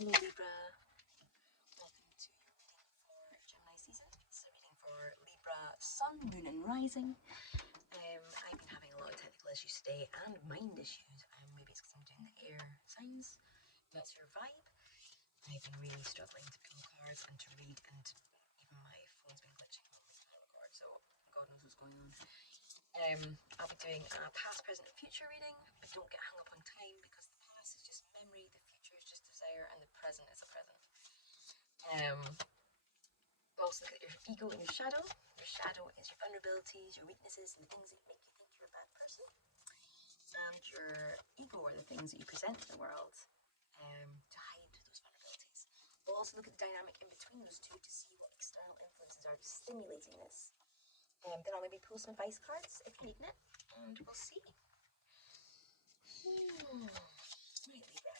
Hello Libra, welcome to your reading for Gemini season. It's a reading for Libra, Sun, Moon and Rising. I've been having a lot of technical issues today and mind issues. Maybe it's because I'm doing the air signs. That's your vibe. I've been really struggling to pull cards and to read, and even my phone's been glitching on my final record, so God knows what's going on. I'll be doing a past, present and future reading, but don't get hung up on time because the past is just memory, the future is just desire, and the present is a present. We'll also look at your ego and your shadow. Your shadow is your vulnerabilities, your weaknesses, and the things that make you think you're a bad person. And your ego are the things that you present to the world to hide those vulnerabilities. We'll also look at the dynamic in between those two to see what external influences are stimulating this. Then I'll maybe pull some advice cards if you're needing it, and we'll see. Right, Libra.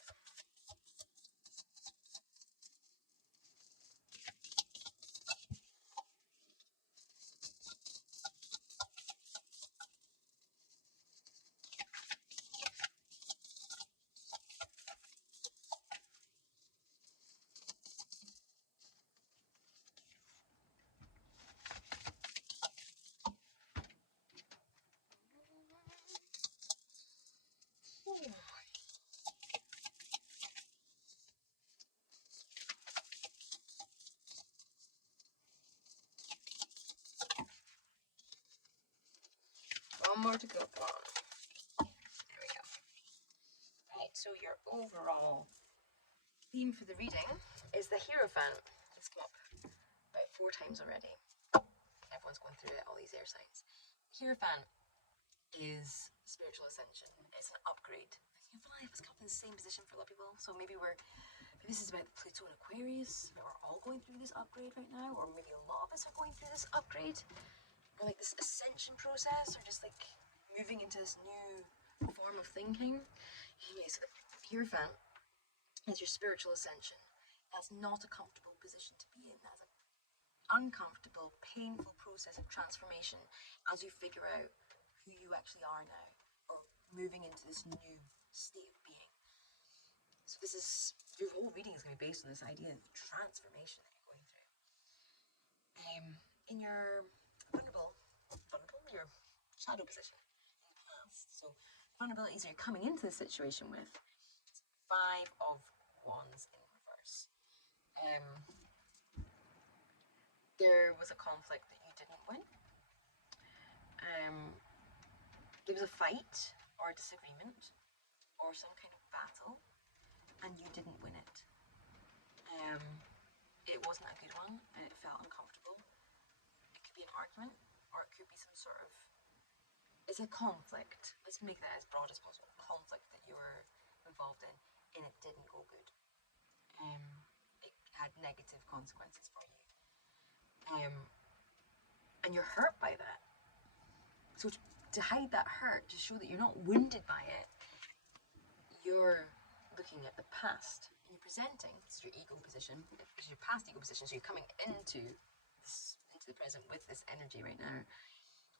One more to go. Come on. There we go. Right, so your overall theme for the reading is the Hierophant. It's come up about 4 times already. Everyone's going through it, all these air signs. Hierophant is spiritual ascension. It's an upgrade. I feel like it's come up in the same position for a lot of people. So maybe this is about Pluto and Aquarius. We're all going through this upgrade right now, or maybe a lot of us are going through this upgrade, or like this ascension process, or just like moving into this new form of thinking. Anyway, so the Hierophant is your spiritual ascension. That's not a comfortable position to be in. That's an uncomfortable, painful process of transformation as you figure out who you actually are now, or moving into this new state of being. So this is, your whole reading is going to be based on this idea of transformation that you're going through. In your vulnerable, your shadow position in the past. So vulnerabilities that you're coming into the situation with. 5 of Wands in reverse. There was a conflict that you didn't win. There was a fight or a disagreement or some kind of battle, and you didn't win it. It wasn't a good one, and it felt uncomfortable. It could be an argument, or it could be some sort of, it's a conflict. Let's make that as broad as possible. Conflict that you were involved in, and it didn't go good. It had negative consequences for you. And you're hurt by that. So to hide that hurt, to show that you're not wounded by it, you're looking at the past, and you're presenting, this is your ego position, this is your past ego position, so you're coming into the present with this energy right now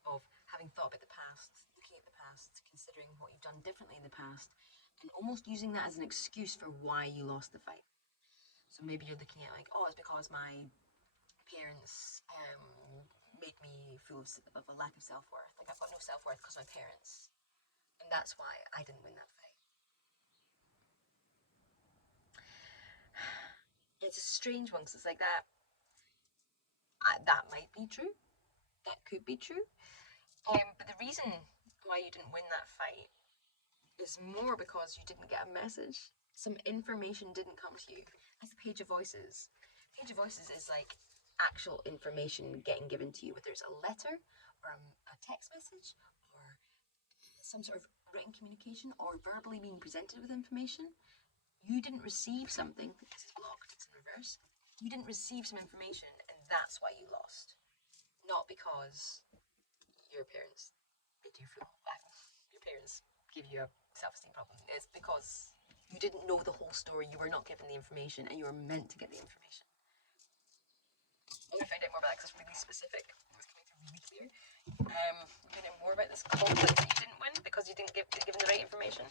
of having thought about the past, looking at the past, considering what you've done differently in the past, and almost using that as an excuse for why you lost the fight. So maybe you're looking at like, oh, it's because my parents made me feel of a lack of self-worth. Like I've got no self-worth because of my parents, and that's why I didn't win that fight. It's a strange one because it's like that. That might be true. That could be true. But the reason why you didn't win that fight is more because you didn't get a message. Some information didn't come to you. That's the Page of Voices. Page of Voices is like actual information getting given to you, whether it's a letter or a text message or some sort of written communication or verbally being presented with information. You didn't receive something. This is blocked, it's in reverse. You didn't receive some information, and that's why you lost. Not because your parents made you feel bad. Your parents give you a self-esteem problem. It's because you didn't know the whole story. You were not given the information, and you were meant to get the information. I'm going to find out more about that because it's really specific. It's coming through really clear. Find out more about this conflict that you didn't win because you didn't get given the right information.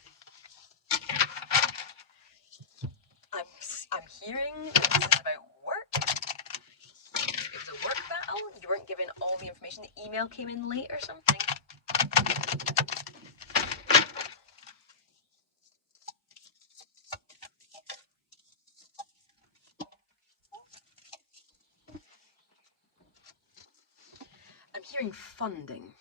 I'm hearing this is about work. It was a work battle. You weren't given all the information. The email came in late or something. I'm hearing funding.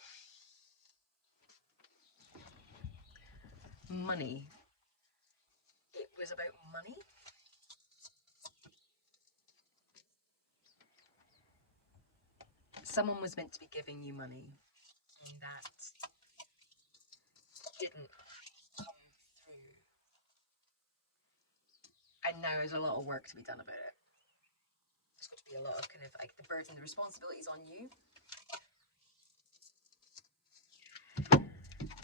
Money. It was about money. Someone was meant to be giving you money, and that didn't come through. And now there's a lot of work to be done about it. There's got to be a lot of kind of like the burden, the responsibilities on you.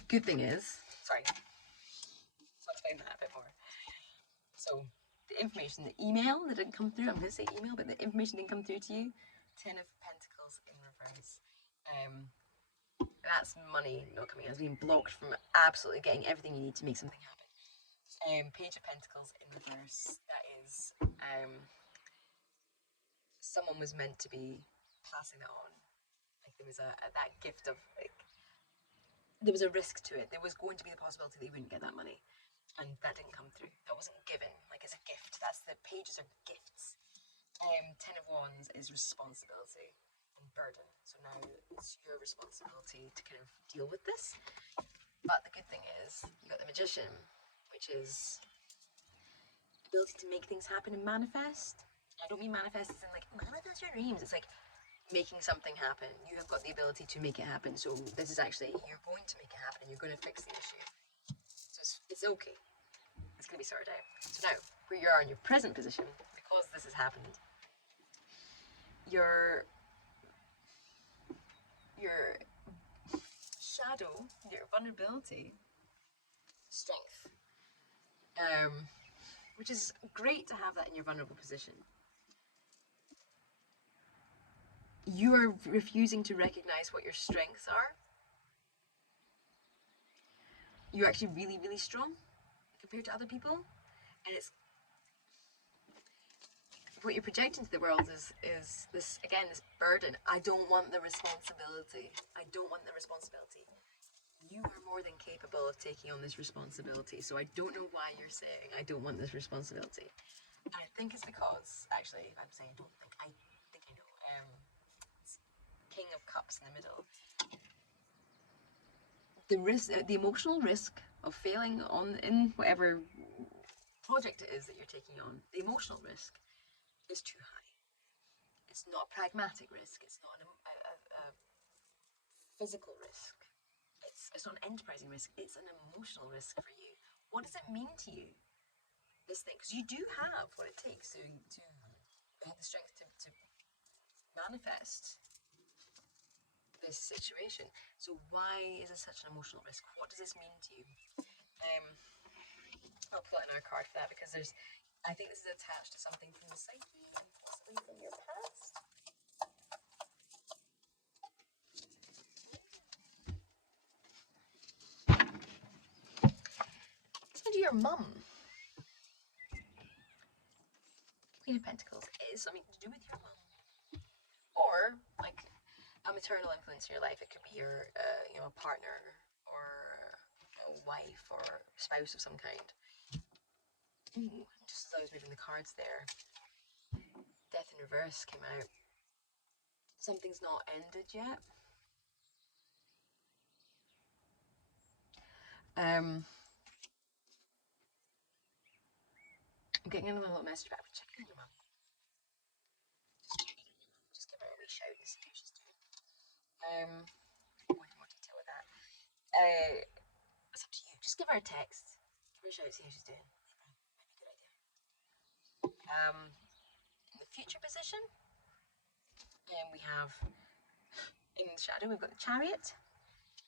Good thing is, sorry, let's explain that a bit more. So the information, the email that didn't come through, I'm going to say email, but the information didn't come through to you. 10 of Pentacles in reverse. That's money not coming in. It's being blocked from absolutely getting everything you need to make something happen. Page of Pentacles in reverse. That is someone was meant to be passing it on. Like there was that gift of like there was a risk to it. There was going to be the possibility that you wouldn't get that money, and that didn't come through. That wasn't given. Like it's a gift. That's the pages are gifts. 10 of Wands is responsibility and burden. So now it's your responsibility to kind of deal with this. But the good thing is you got the Magician, which is ability to make things happen and manifest. I don't mean manifest as in like manifest your dreams. It's like making something happen. You have got the ability to make it happen. So this is actually you're going to make it happen and you're going to fix the issue. So it's okay. It's going to be sorted out. So now where you are in your present position, because this has happened, your shadow, your vulnerability, strength, which is great to have that in your vulnerable position. You are refusing to recognize what your strengths are. You're actually really, really strong compared to other people, and it's what you're projecting to the world is this again, this burden. I don't want the responsibility. I don't want the responsibility. You are more than capable of taking on this responsibility. So I don't know why you're saying I don't want this responsibility. And I think it's because actually I'm saying I don't think I think I know. It's King of Cups in the middle. The risk, the emotional risk of failing in whatever project it is that you're taking on, the emotional risk is too high. It's not a pragmatic risk. It's not a physical risk. It's not an enterprising risk. It's an emotional risk for you. What does it mean to you? This thing, because you do have what it takes to have the strength to manifest this situation. So why is this such an emotional risk? What does this mean to you? I'll pull out another card for that because I think this is attached to something from the psyche and possibly from your past. It's to your mum. Queen of Pentacles. It is something to do with your mum, or like a maternal influence in your life. It could be your, a partner or a wife or spouse of some kind. Ooh, just as I was moving the cards there, Death in Reverse came out. Something's not ended yet. I'm getting another little message back. Check in your mum. Just give her a wee shout and see how she's doing. Go into more detail with that. It's up to you. Just give her a text. Give her a shout, see how she's doing. Might be a good idea. In the future position, we have in the shadow we've got the Chariot.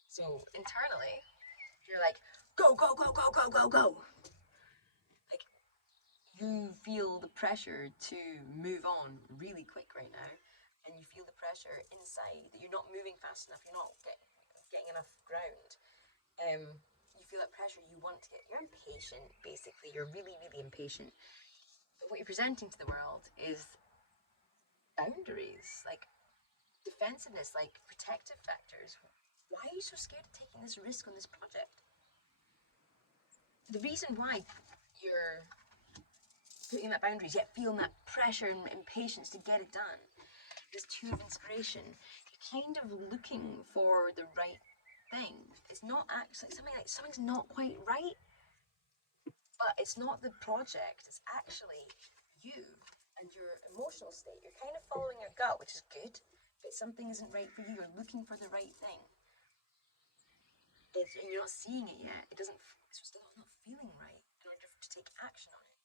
So internally, you're like, go, go, go, go, go, go, go. Like you feel the pressure to move on really quick right now, and you feel the pressure inside that you're not moving fast enough. You're not getting enough ground. You feel that pressure. You want to get. You're impatient, basically. You're really, really impatient. what you're presenting to the world is boundaries, like defensiveness, like protective factors. Why are you so scared of taking this risk on this project? The reason why you're putting that boundaries, yet feeling that pressure and impatience to get it done, this two of inspiration, you're kind of looking for the right thing. It's not actually something's not quite right, but it's not the project. It's actually you and your emotional state. You're kind of following your gut, which is good, but something isn't right for you. You're looking for the right thing. And you're not seeing it yet. It's still not feeling right in order to take action on it.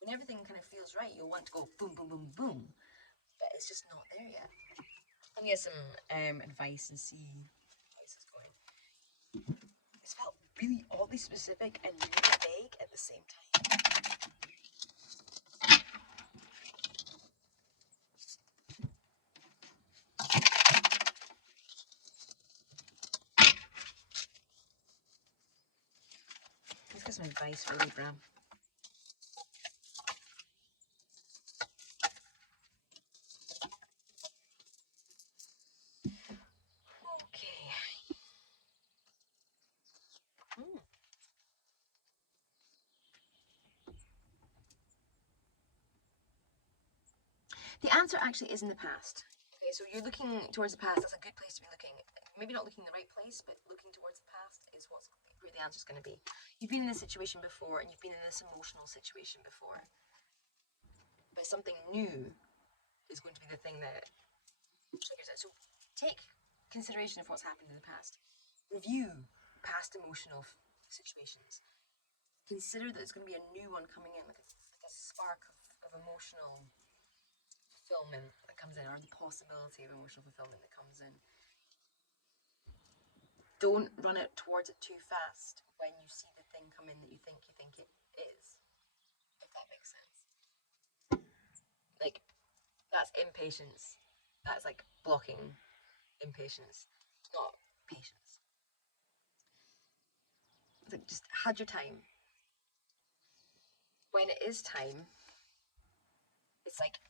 When everything kind of feels right, you'll want to go boom, boom, boom, boom, but it's just not there yet. Let me get some advice and see how this is going. It's felt really oddly specific and really vague at the same time. Let's get some advice for Libra. Okay. The answer actually is in the past. Okay, so you're looking towards the past. That's a good place to be looking. Maybe not looking in the right place, but looking towards the past is where the answer is going to be. You've been in this situation before, and you've been in this emotional situation before. But something new is going to be the thing that triggers it. So take consideration of what's happened in the past. Review past emotional situations. Consider that there's going to be a new one coming in, like a spark of emotional fulfillment that comes in, or the possibility of emotional fulfillment that comes in. Don't run it towards it too fast when you see the thing come in that you think it is, if that makes sense. Like, that's impatience. That's like blocking impatience, not patience. It's like, just had your time. When it is time, it's like,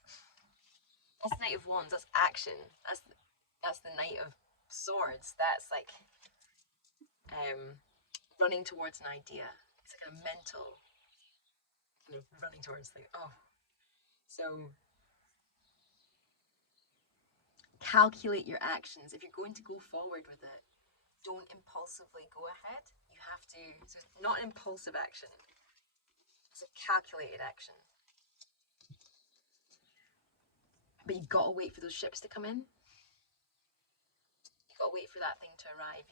that's the Knight of Wands, that's action. That's the Knight of Swords. That's like running towards an idea. It's like a mental kind of running towards thing. Oh, so calculate your actions. If you're going to go forward with it, don't impulsively go ahead. You have to. So it's not an impulsive action. It's a calculated action. But you've got to wait for those ships to come in. You've got to wait for that thing to arrive.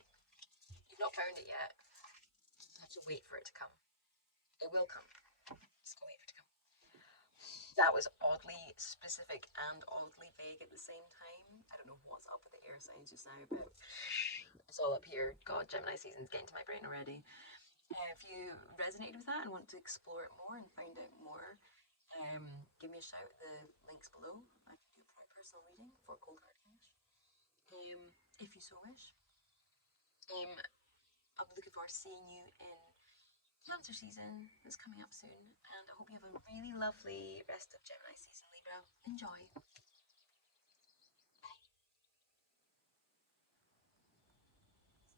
You've not found it yet. You have to wait for it to come. It will come. Just got to wait for it to come. That was oddly specific and oddly vague at the same time. I don't know what's up with the air signs just now, but it's all up here. God, Gemini season's getting to my brain already. If you resonated with that and want to explore it more and find out more, give me a shout. The link's below. I can do a personal reading for cold heart English, if you so wish. I'll be looking forward to seeing you in Cancer season that's coming up soon, and I hope you have a really lovely rest of Gemini season, Libra. Enjoy.